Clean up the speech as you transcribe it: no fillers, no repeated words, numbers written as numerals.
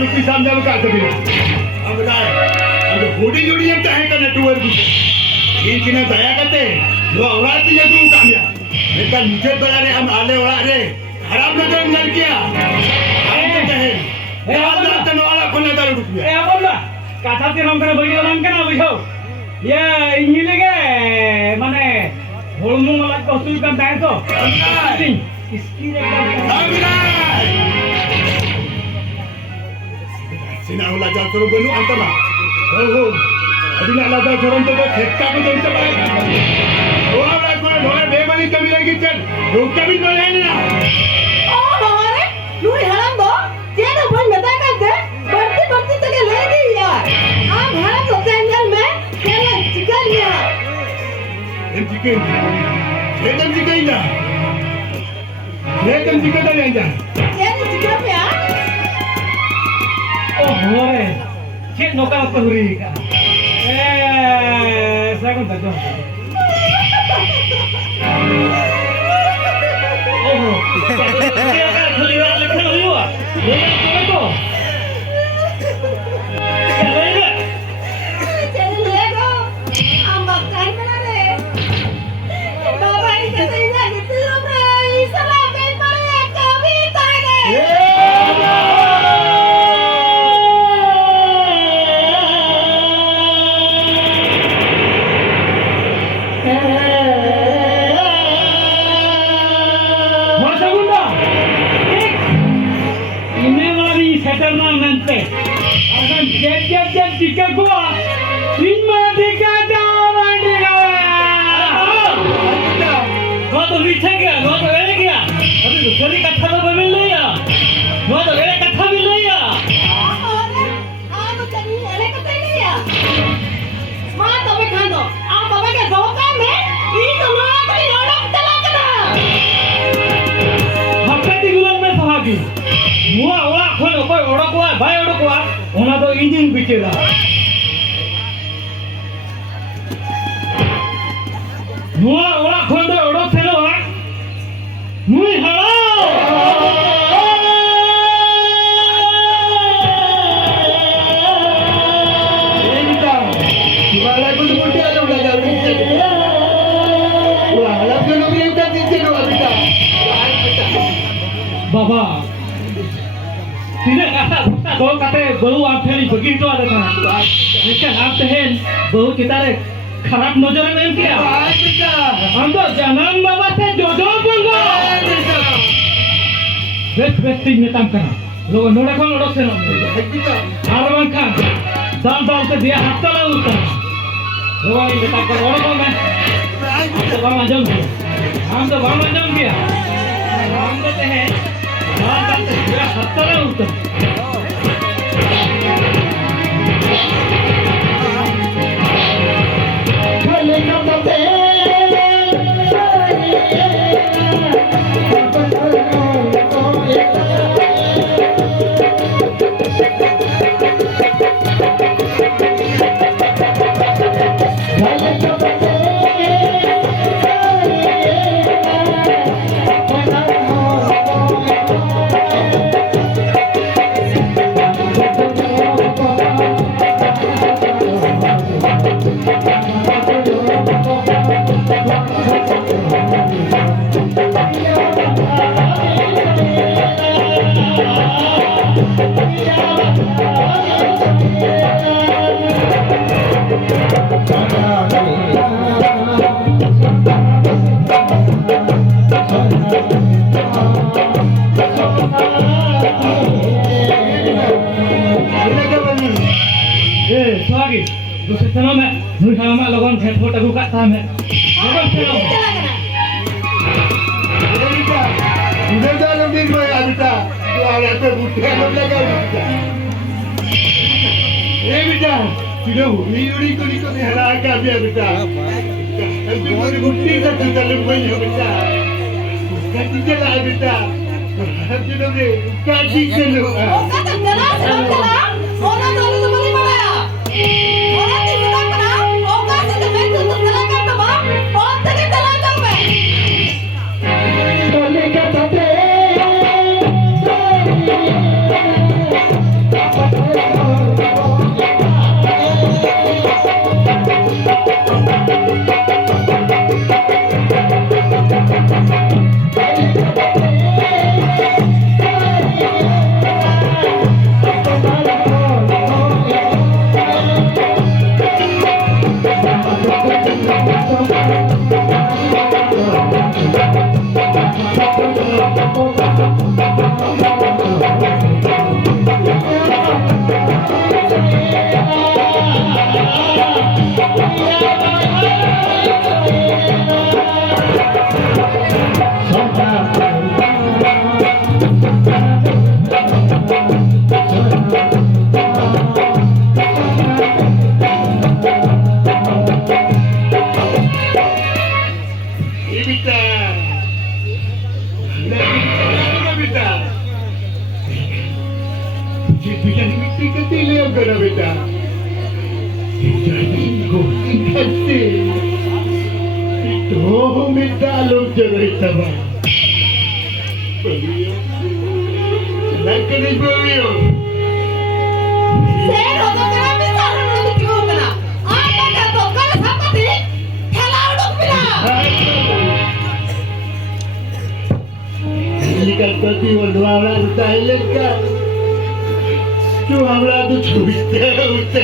रुपी समझाव का तभी अब लाए अब होड़ी जोड़ी हम चाहे करने टूर भी इन किने दया करते वो औलाद ये तू कामया लेकिन नीचे बड़ा रे हम आले वाला रे खराब नजर नल किया हम तो कहे आज तन वाला कोने दारू रुपया ए बोला कथा ते हम करे बगियो नाम केना बुझो ये इन्हीं लगे माने होलमु वाला कौशल का दाय तो इसकी रे सिना होला जा करो बनु अंतला हो अभी ना लगा जोरन तो खेता को जैसे बाय वो वाला कोई ढोल बेमनी कमी लगी चल रुक भी तो है ना ओ हमारे लुई हराम दो ये तो बन बता करते बढ़ती तो के ले दी यार आप हराम तो जंगल में केला चिकन लिया ये चिकन ना ये चिकन तो ले जा ये चिकन पे आ ओ होरे चेक नोका पहुरी का saya kan tak tahu. Oh, dia kan kelihatan lekang dulu ah. Lekang tu. चल लेगो हम बकान बना रे बाबा इसे सही ना कितने रे इसला पे पड़े कभी ताने Jika gua lima tiga jalan dia. Gua tu licik ya, gua tu elok ya. Tapi tu cari kata tu beli ya. Gua tu elok kata beli ya. आप चली अरे कते नहीं है मां तो पे खान दो आप बाबा के धोखा में ई तो मां को लोड़ा चला करा Hakati bulan में सहागी. Gua orang kau kau orang gua, bayi orang gua. Ona to engine bicara. Nuah orang kondo orang selo ah. Nui halo. ini kita gimana pun seperti ada udah jauh wah lalu lu yang tadi itu kita Baba. Tidak kata dua kata baru apa ni begitu ada kan. Jika आप हैं बहु kita रे खराब नजर में क्या हम तो जन्म बाबा से जो बोलगा बेस तीन में काम करना लोग नोड़ा को नोड़ा से आरमान खान दाल से दिया हाथ चला उतर लोग ये काम कर और कौन है हम तो बामा जम गया हम तो हैं दाल से दिया हाथ चला उतर दूसरे चलो मैं मुझे हमारा लोगों ने फोटो को काटा है लोगों चलो udah dalam di gue abita tu ada tu bukan lagi abita sudah uri ko ni halaga dia abita tapi boleh bukti tak dalam gue abita kan tidak lah abita tapi dong kaji dulu ओ कत गला से चला ओना तो तो बनी बड़ा ओना ती बड़ा बड़ा ओ का से तो मैं तो चला कर बा और तक चला कर मैं तोले का तते Bilang mesti ketile kena beta. Jadi gosi kate. Itu minta lo cerita ba. Beliau. Nak kena beliau. Saya hoto kena bisa orang itu juga kena. Apa kata kalau siapa sih? Kalau udah bilang. Ini kan tadi orang Thailand kan. Tu हमरा तो छुईते उते